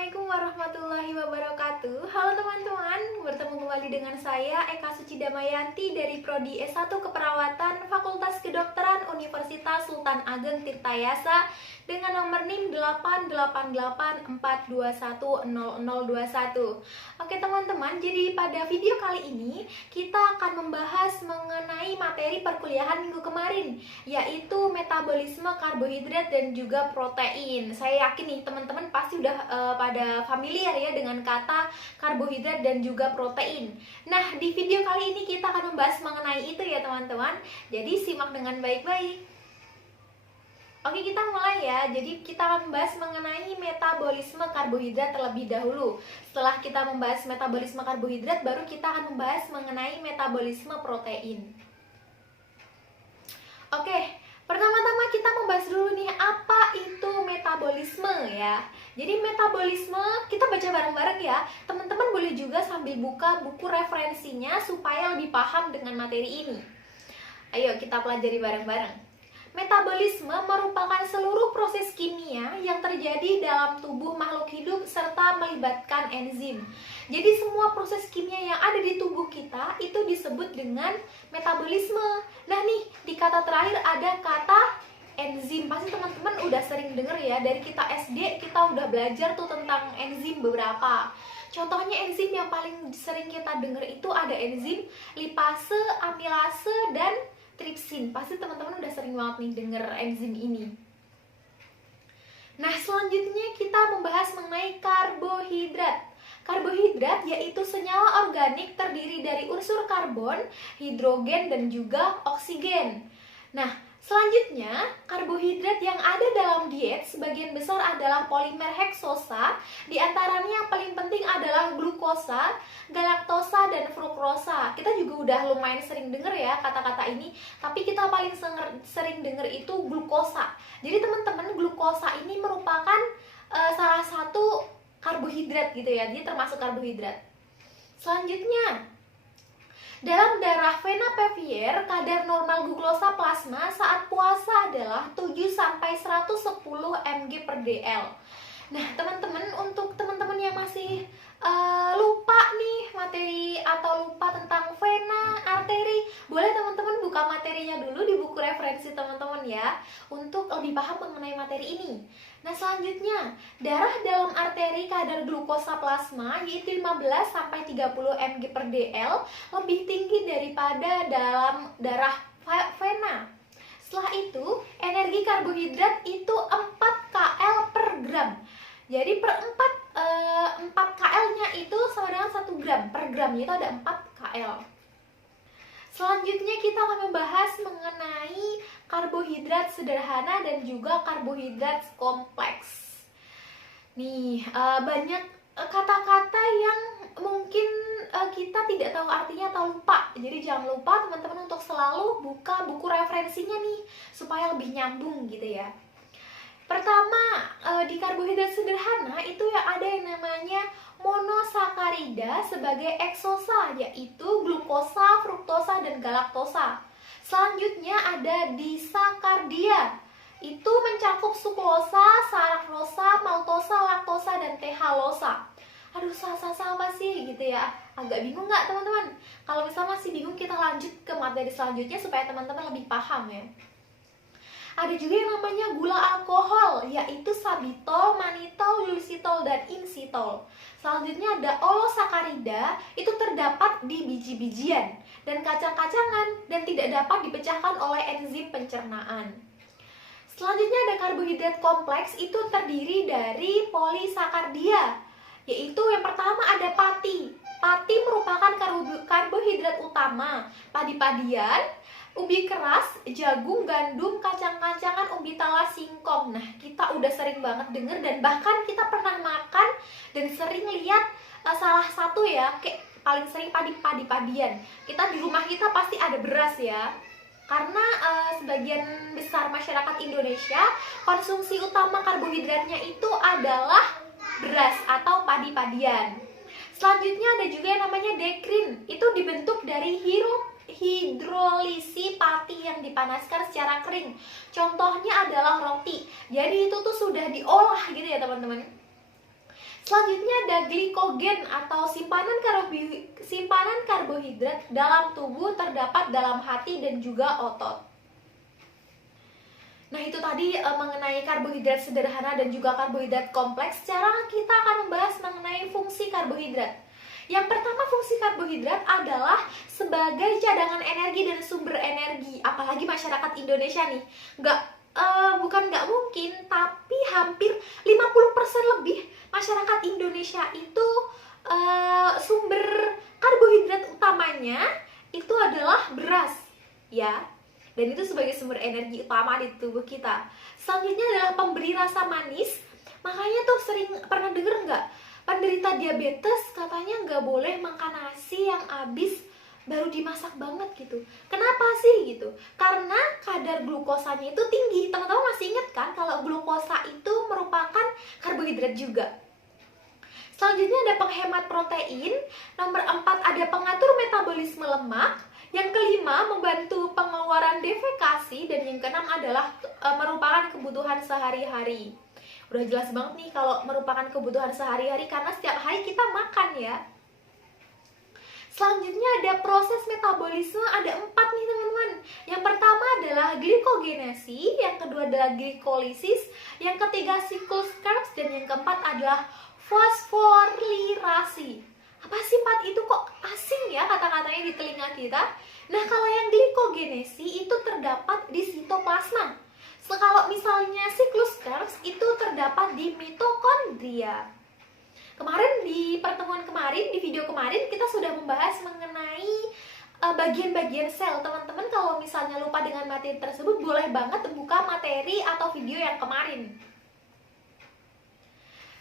Assalamualaikum warahmatullahi wabarakatuh. Halo teman-teman, bertemu kembali dengan saya Eka Suci Damayanti dari Prodi S1 Keperawatan Fakultas Kedokteran Universitas Sultan Ageng Tirtayasa dengan nomor NIM 88842100021. Oke teman-teman, jadi pada video kali ini kita akan membahas mengenai materi perkuliahan minggu kemarin, yaitu metabolisme karbohidrat dan juga protein. Saya yakin nih teman-teman pasti udah pada familiar ya dengan kata karbohidrat dan juga protein. Nah, di video kali ini kita akan membahas mengenai itu ya teman-teman. Jadi simak dengan baik-baik. Oke, kita mulai ya. Jadi kita akan membahas mengenai metabolisme karbohidrat terlebih dahulu. Setelah kita membahas metabolisme karbohidrat, baru kita akan membahas mengenai metabolisme protein. Oke, pertama-tama kita membahas dulu nih apa itu metabolisme ya. Jadi metabolisme kita baca bareng-bareng ya. Teman-teman boleh juga sambil buka buku referensinya supaya lebih paham dengan materi ini. Ayo kita pelajari bareng-bareng. Metabolisme merupakan seluruh proses kimia yang terjadi dalam tubuh makhluk hidup serta melibatkan enzim. Jadi semua proses kimia yang ada di tubuh kita itu disebut dengan metabolisme. Nah nih, di kata terakhir ada kata enzim. Pasti teman-teman udah sering denger ya, dari kita SD kita udah belajar tuh tentang enzim beberapa. Contohnya enzim yang paling sering kita denger itu ada enzim lipase, amilase, dan tripsin. Pasti teman-teman udah sering banget nih denger enzim ini. Nah, selanjutnya kita membahas mengenai karbohidrat. Karbohidrat yaitu senyawa organik terdiri dari unsur karbon, hidrogen, dan juga oksigen. Nah, selanjutnya, karbohidrat yang ada dalam diet sebagian besar adalah polimer heksosa. Di antaranya yang paling penting adalah glukosa, galaktosa, dan fruktosa. Kita juga udah lumayan sering denger ya kata-kata ini, tapi kita paling sering denger itu glukosa. Jadi teman-teman, glukosa ini merupakan salah satu karbohidrat gitu ya, dia termasuk karbohidrat. Selanjutnya, dalam darah vena caviar, kadar normal glukosa plasma saat puasa adalah 7-110 mg per dl. Nah, teman-teman, untuk teman-teman yang masih lupa nih materi atau lupa tentang vena, arteri, boleh teman-teman buka materinya dulu di buku referensi teman-teman ya, untuk lebih paham mengenai materi ini. Nah, selanjutnya, darah dalam arteri kadar glukosa plasma yaitu 15-30 mg per dl lebih tinggi daripada dalam darah vena. Setelah itu, energi karbohidrat itu 4 kL per gram. Jadi per 4 kL-nya itu sama dengan 1 gram. Per gramnya itu ada 4 kL. Selanjutnya kita akan membahas mengenai karbohidrat sederhana dan juga karbohidrat kompleks. Nih, banyak kata-kata yang mungkin kita tidak tahu artinya atau lupa. Jadi jangan lupa teman-teman untuk selalu buka buku referensinya nih, supaya lebih nyambung gitu ya. Pertama, di karbohidrat sederhana itu yang ada yang namanya monosakarida sebagai eksosa, yaitu glukosa, fruktosa, dan galaktosa. Selanjutnya ada disakardia, itu mencakup suklosa, sakkharosa, maltosa, laktosa, dan tehalosa. Aduh, salah apa sih gitu ya? Agak bingung nggak teman-teman? Kalau misalnya masih bingung, kita lanjut ke materi selanjutnya supaya teman-teman lebih paham ya. Ada juga yang namanya gula alkohol, yaitu sabitol, manitol, inositol, dan inositol. Selanjutnya ada olosakarida, itu terdapat di biji-bijian dan kacang-kacangan dan tidak dapat dipecahkan oleh enzim pencernaan. Selanjutnya ada karbohidrat kompleks, itu terdiri dari polisakardia, yaitu yang pertama ada pati. Pati merupakan karbohidrat utama, padi-padian, ubi keras, jagung, gandum, kacang-kacangan, ubi talas, singkong. Nah, kita udah sering banget denger dan bahkan kita pernah makan dan sering lihat salah satu ya, kayak paling sering padi-padian. Kita di rumah kita pasti ada beras ya. Karena sebagian besar masyarakat Indonesia konsumsi utama karbohidratnya itu adalah beras atau padi-padian. Selanjutnya ada juga yang namanya dekrin. Itu dibentuk dari hidrolisi pati yang dipanaskan secara kering. Contohnya adalah roti. Jadi itu tuh sudah diolah gitu ya teman-teman. Selanjutnya ada glikogen atau simpanan karbohidrat dalam tubuh terdapat dalam hati dan juga otot. Nah, itu tadi mengenai karbohidrat sederhana dan juga karbohidrat kompleks. Sekarang kita akan membahas mengenai fungsi karbohidrat. Yang pertama, fungsi karbohidrat adalah sebagai cadangan energi dan sumber energi. Apalagi masyarakat Indonesia nih, bukan nggak mungkin, tapi hampir 50% lebih masyarakat Indonesia itu sumber karbohidrat utamanya itu adalah beras, ya. Dan itu sebagai sumber energi utama di tubuh kita. Selanjutnya adalah pemberi rasa manis. Makanya tuh sering pernah denger nggak? Penderita diabetes katanya nggak boleh makan nasi yang habis baru dimasak banget gitu. Kenapa sih gitu? Karena kadar glukosanya itu tinggi. Teman-teman masih ingat kan kalau glukosa itu merupakan karbohidrat juga. Selanjutnya ada penghemat protein. Nomor 4 ada pengatur metabolisme lemak. Yang kelima, membantu pengeluaran defekasi. Dan yang keenam adalah merupakan kebutuhan sehari-hari. Udah jelas banget nih kalau merupakan kebutuhan sehari-hari karena setiap hari kita makan ya. Selanjutnya ada proses metabolisme, ada 4 nih teman-teman. Yang pertama adalah glikogenesi, yang kedua adalah glikolisis, yang ketiga siklus Krebs, dan yang keempat adalah fosforilasi. Apa sih 4 itu, kok asing ya kata-katanya di telinga kita? Nah, kalau yang glikogenesi itu terdapat di sitoplasma. Kalau misalnya siklus Krebs itu terdapat di mitokondria. Kemarin di pertemuan kemarin, di video kemarin kita sudah membahas mengenai bagian-bagian sel. Teman-teman kalau misalnya lupa dengan materi tersebut, boleh banget buka materi atau video yang kemarin.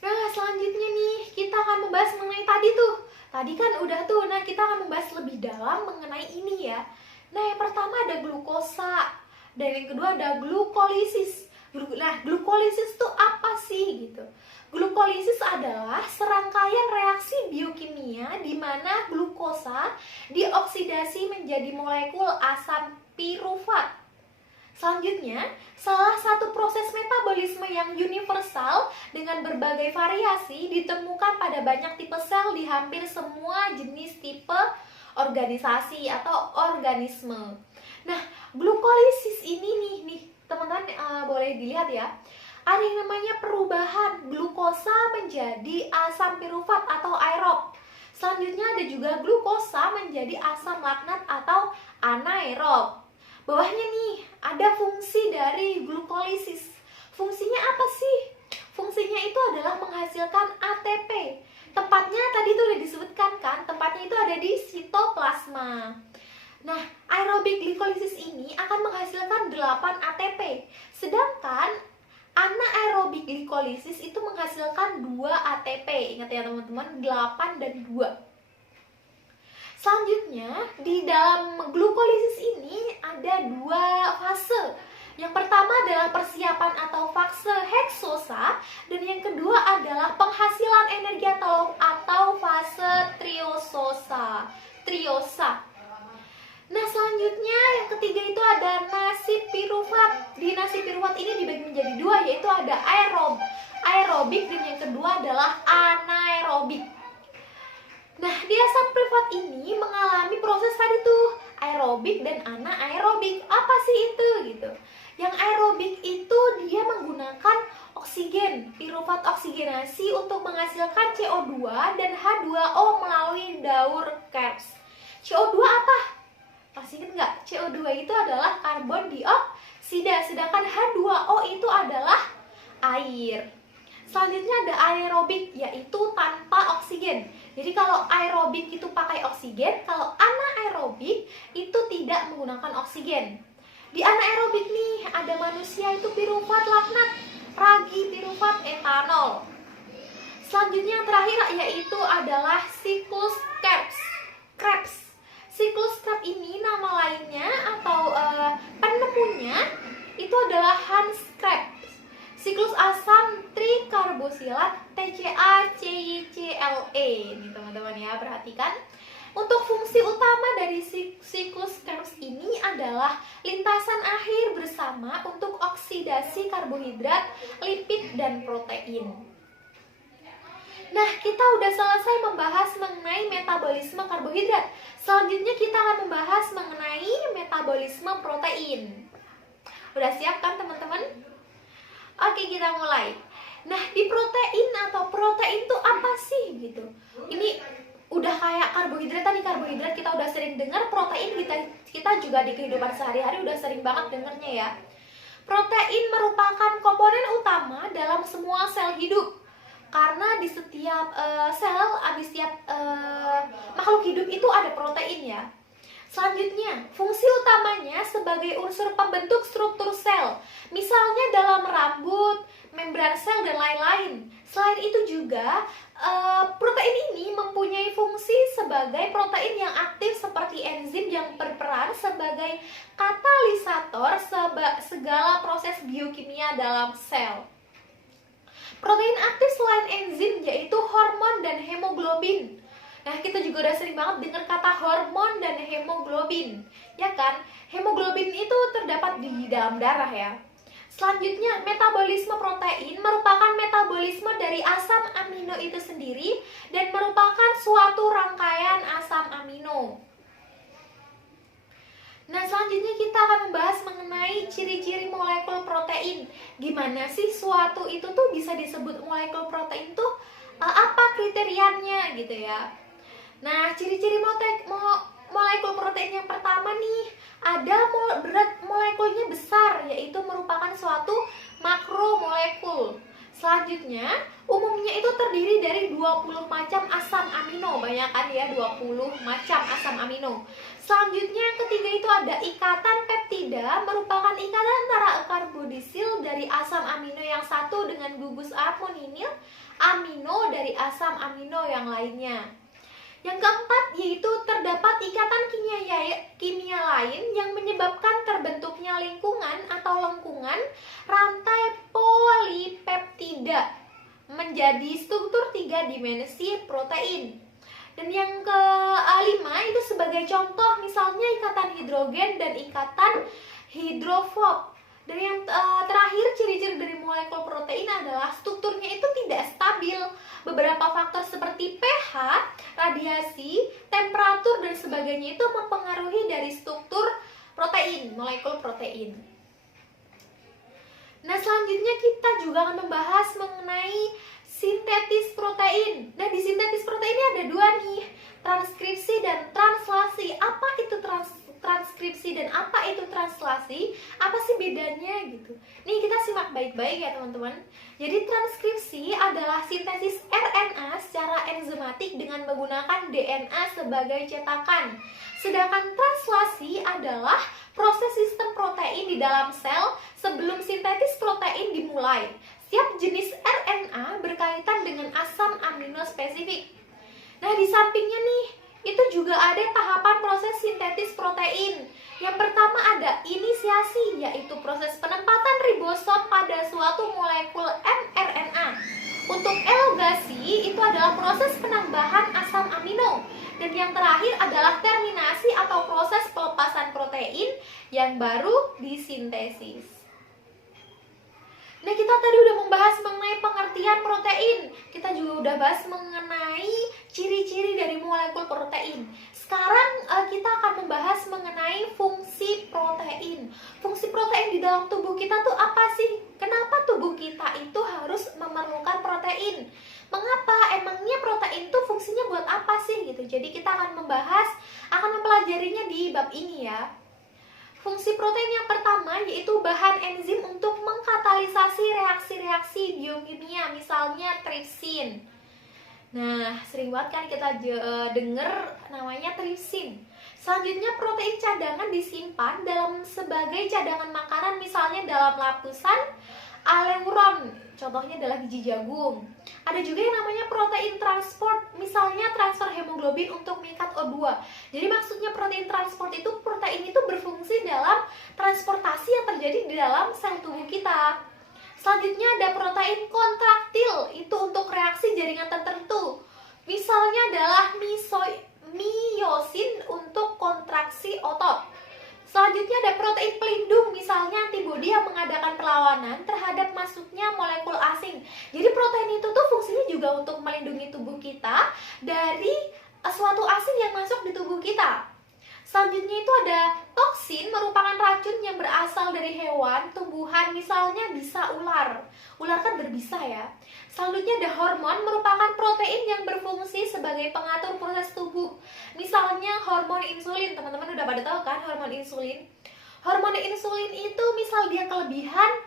Nah, selanjutnya nih kita akan membahas mengenai tadi kan udah tuh. Nah, kita akan membahas lebih dalam mengenai ini ya. Nah, yang pertama ada glukosa dan yang kedua ada glukolisis. Nah, glukolisis itu apa sih gitu? Glukolisis adalah serangkaian reaksi biokimia di mana glukosa dioksidasi menjadi molekul asam pirufat. Selanjutnya, salah satu proses metabolisme yang universal dengan berbagai variasi ditemukan pada banyak tipe sel di hampir semua jenis tipe organisasi atau organisme. Nah, glukolisis ini nih teman-teman boleh dilihat ya. Ada yang namanya perubahan glukosa menjadi asam pirufat atau aerob. Selanjutnya ada juga glukosa menjadi asam laknat atau anaerob. Bawahnya nih, ada fungsi dari glukolisis. Fungsinya apa sih? Fungsinya itu adalah menghasilkan ATP. Tempatnya tadi tuh udah disebutkan kan, tempatnya itu ada di sitoplasma. Nah, aerobik glikolisis ini akan menghasilkan 8 ATP. Sedangkan anaerobik glikolisis itu menghasilkan 2 ATP. Ingat ya teman-teman, 8 dan 2. Selanjutnya, di dalam glukolisis ini ada 2 fase. Yang pertama adalah persiapan atau fase heksosa, dan yang kedua adalah penghasilan energi atau fase triosa. Nah, selanjutnya yang ketiga itu ada nasi pirufat. Di nasi pirufat ini dibagi menjadi 2, yaitu ada aerobik, dan yang kedua adalah anaerobik. Nah, di asam pirufat ini mengalami proses tadi tuh, aerobik dan anaerobik. Apa sih itu gitu? Yang aerobik itu dia menggunakan oksigen, pirufat oksigenasi untuk menghasilkan CO2 dan H2O melalui daur Krebs. CO2 apa? Masih ingat nggak? CO2 itu adalah karbon dioksida, sedangkan H2O itu adalah air. Selanjutnya ada aerobik, yaitu tanpa oksigen. Jadi kalau aerobik itu pakai oksigen, kalau anaerobik itu tidak menggunakan oksigen. Di anaerobik nih ada manusia itu pirufat laknat, ragi pirufat etanol. Selanjutnya yang terakhir yaitu adalah siklus Krebs. Siklus Krebs ini nama lainnya atau penemunya itu adalah Hans Krebs. Siklus asam trikarbosilat TCA-CYCLE. Nih teman-teman ya, perhatikan. Untuk fungsi utama dari siklus Krebs ini adalah lintasan akhir bersama untuk oksidasi karbohidrat, lipid, dan protein. Nah, kita udah selesai membahas mengenai metabolisme karbohidrat. Selanjutnya kita akan membahas mengenai metabolisme protein. Udah siap kan teman-teman? Oke, kita mulai. Nah, di protein atau protein itu apa sih gitu? Ini udah kayak karbohidrat tadi, karbohidrat kita udah sering dengar, protein kita juga di kehidupan sehari-hari udah sering banget dengernya ya. Protein merupakan komponen utama dalam semua sel hidup. Karena di setiap sel, di setiap makhluk hidup itu ada protein ya. Selanjutnya, fungsi utamanya sebagai unsur pembentuk struktur sel. Misalnya dalam rambut, membran sel, dan lain-lain. Selain itu juga, protein ini mempunyai fungsi sebagai protein yang aktif seperti enzim yang berperan sebagai katalisator segala proses biokimia dalam sel. Protein aktif selain enzim yaitu hormon dan hemoglobin. Nah, kita juga udah sering banget dengar kata hormon dan hemoglobin, ya kan? Hemoglobin itu terdapat di dalam darah ya. Selanjutnya, metabolisme protein merupakan metabolisme dari asam amino itu sendiri dan merupakan suatu rangkaian asam amino. Nah, selanjutnya kita akan membahas mengenai ciri-ciri molekul protein. Gimana sih suatu itu tuh bisa disebut molekul protein tuh? Apa kriterianya gitu ya? Nah, ciri-ciri molekul protein yang pertama nih, ada berat molekulnya besar, yaitu merupakan suatu makromolekul. Selanjutnya, umumnya itu terdiri dari 20 macam asam amino, banyak kan ya 20 macam asam amino. Selanjutnya yang ketiga itu ada ikatan peptida, merupakan ikatan antara karbodisil dari asam amino yang satu dengan gugus amoninil amino dari asam amino yang lainnya. Yang keempat yaitu terdapat ikatan kimia lain yang menyebabkan terbentuknya lingkungan atau lengkungan rantai polipeptida menjadi struktur 3 dimensi protein. Dan yang kelima itu sebagai contoh misalnya ikatan hidrogen dan ikatan hidrofob. Dan yang terakhir ciri-ciri dari molekul protein adalah strukturnya itu tidak stabil. Beberapa faktor seperti pH, radiasi, temperatur dan sebagainya itu mempengaruhi dari struktur protein, molekul protein. Nah, selanjutnya kita juga akan membahas mengenai sintetis protein. Nah, di sintetis protein ini ada dua nih, transkripsi dan translasi. Apa itu transkripsi dan apa itu translasi? Apa sih bedanya gitu? Nih, kita simak baik-baik ya teman-teman. Jadi transkripsi adalah sintesis RNA secara enzimatik dengan menggunakan DNA sebagai cetakan. Sedangkan translasi adalah proses sistem protein di dalam sel sebelum sintetis protein dimulai. Setiap jenis RNA berkaitan dengan asam amino spesifik. Nah, di sampingnya nih, itu juga ada tahapan proses sintetis protein. Yang pertama ada inisiasi, yaitu proses penempatan ribosom pada suatu molekul mRNA. Untuk elongasi, itu adalah proses penambahan asam amino. Dan yang terakhir adalah terminasi atau proses pelepasan protein yang baru disintesis. Nah, kita tadi udah membahas mengenai pengertian protein. Kita juga udah bahas mengenai ciri-ciri dari molekul protein. Sekarang kita akan membahas mengenai fungsi protein. Fungsi protein di dalam tubuh kita tuh apa sih? Kenapa tubuh kita itu harus memerlukan protein? Mengapa? Emangnya protein itu fungsinya buat apa sih gitu? Jadi kita akan mempelajarinya di bab ini ya. Fungsi protein yang pertama yaitu bahan enzim untuk mengkatalisasi reaksi-reaksi biokimia, misalnya tripsin. Nah, sering banget kan kita denger namanya tripsin. Selanjutnya protein cadangan disimpan sebagai cadangan makanan, misalnya dalam lapisan aleuron, contohnya adalah biji jagung. Ada juga yang namanya protein transport, misalnya transfer hemoglobin untuk mengikat O2. Jadi maksudnya protein transport itu, protein itu berfungsi dalam transportasi yang terjadi di dalam sel tubuh kita. Selanjutnya ada protein kontraktil, itu untuk reaksi jaringan tertentu. Misalnya adalah miosin untuk kontraksi otot. Selanjutnya ada protein pelindung, misalnya antibodi yang mengadakan perlawanan terhadap masuknya molekul asing. Jadi protein itu tuh fungsinya juga juga untuk melindungi tubuh kita dari suatu asin yang masuk di tubuh kita. Selanjutnya itu ada toksin, merupakan racun yang berasal dari hewan, tumbuhan, misalnya bisa ular. Ular kan berbisa ya. Selanjutnya ada hormon, merupakan protein yang berfungsi sebagai pengatur proses tubuh. Misalnya hormon insulin, teman-teman udah pada tahu kan hormon insulin? Hormon insulin itu misal dia kelebihan,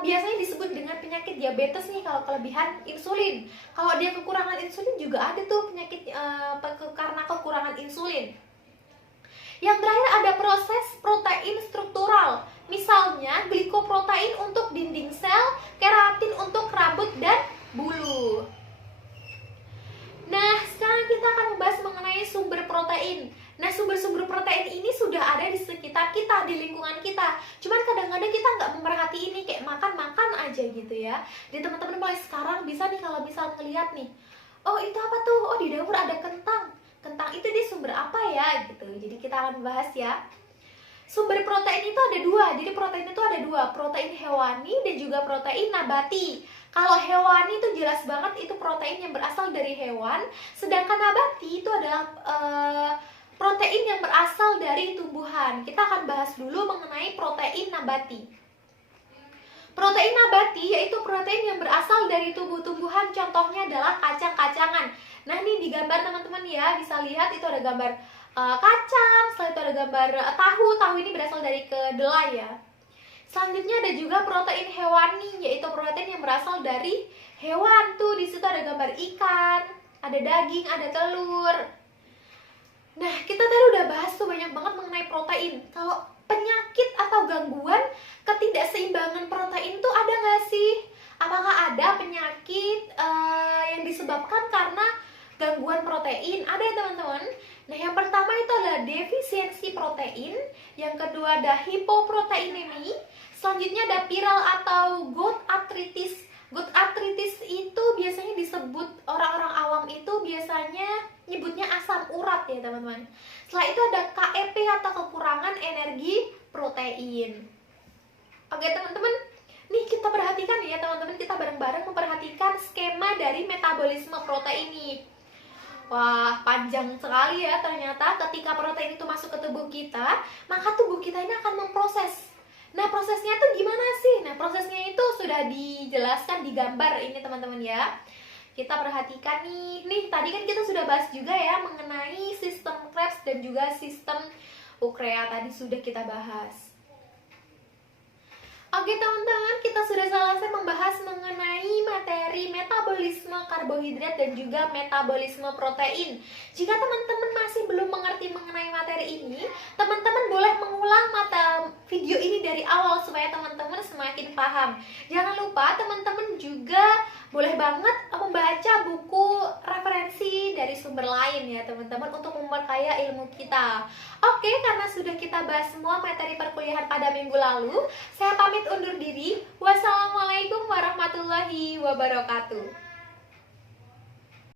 biasanya disebut dengan penyakit diabetes nih kalau kelebihan insulin. Kalau dia kekurangan insulin juga ada tuh penyakit karena kekurangan insulin. Yang terakhir ada proses protein struktural. Misalnya glikoprotein untuk dinding sel, keratin untuk rambut dan bulu. Nah, sekarang kita akan membahas mengenai sumber protein. Nah, sumber-sumber protein ini sudah ada di sekitar kita, di lingkungan kita. Cuman kadang-kadang kita nggak memperhati ini, kayak makan-makan aja gitu ya. Jadi teman-teman mulai sekarang bisa nih kalau misal ngeliat nih, oh itu apa tuh? Oh, di dapur ada kentang. Kentang itu di sumber apa ya gitu. Jadi kita akan bahas ya. Sumber protein itu ada dua. Jadi protein itu ada dua, protein hewani dan juga protein nabati. Kalau hewani itu jelas banget itu protein yang berasal dari hewan, sedangkan nabati itu adalah protein yang berasal dari tumbuhan. Kita akan bahas dulu mengenai protein nabati. Protein nabati yaitu protein yang berasal dari tumbuh-tumbuhan, contohnya adalah kacang-kacangan. Nah, ini di gambar teman-teman ya, bisa lihat itu ada gambar kacang, setelah itu ada gambar tahu ini berasal dari kedelai ya. Selanjutnya ada juga protein hewani, yaitu protein yang berasal dari hewan. Tuh di situ ada gambar ikan, ada daging, ada telur. Nah, kita tadi udah bahas tuh banyak banget mengenai protein. Kalau penyakit atau gangguan ketidakseimbangan protein tuh ada nggak sih? Apakah ada penyakit yang disebabkan karena gangguan protein? Ada ya teman-teman. Nah, yang pertama itu adalah defisiensi protein. Yang kedua ada hipoproteinemi. Selanjutnya ada viral atau gout arthritis. Gout arthritis itu biasanya disebut orang-orang awam itu biasanya nyebutnya asam urat ya teman-teman. Setelah itu ada KEP atau kekurangan energi protein. Oke teman-teman, nih kita perhatikan ya teman-teman, kita bareng-bareng memperhatikan skema dari metabolisme protein ini. Wah, panjang sekali ya ternyata. Ketika protein itu masuk ke tubuh kita, maka tubuh kita ini akan memproses. Nah, prosesnya tuh gimana sih? Nah, prosesnya itu sudah dijelaskan di gambar ini teman-teman ya. Kita perhatikan nih tadi kan kita sudah bahas juga ya mengenai sistem Krebs dan juga sistem urea tadi sudah kita bahas. Oke teman-teman, kita sudah selesai membahas mengenai materi metabolisme karbohidrat dan juga metabolisme protein. Jika teman-teman masih belum mengerti mengenai materi ini, teman-teman boleh mengulang video ini dari awal supaya teman-teman semakin paham. Jangan lupa teman-teman juga boleh banget membaca buku referensi dari sumber lain ya teman-teman untuk memperkaya ilmu kita. Oke, karena sudah kita bahas semua materi perkuliahan pada minggu lalu, saya pamit undur diri. Wassalamualaikum warahmatullahi wabarakatuh.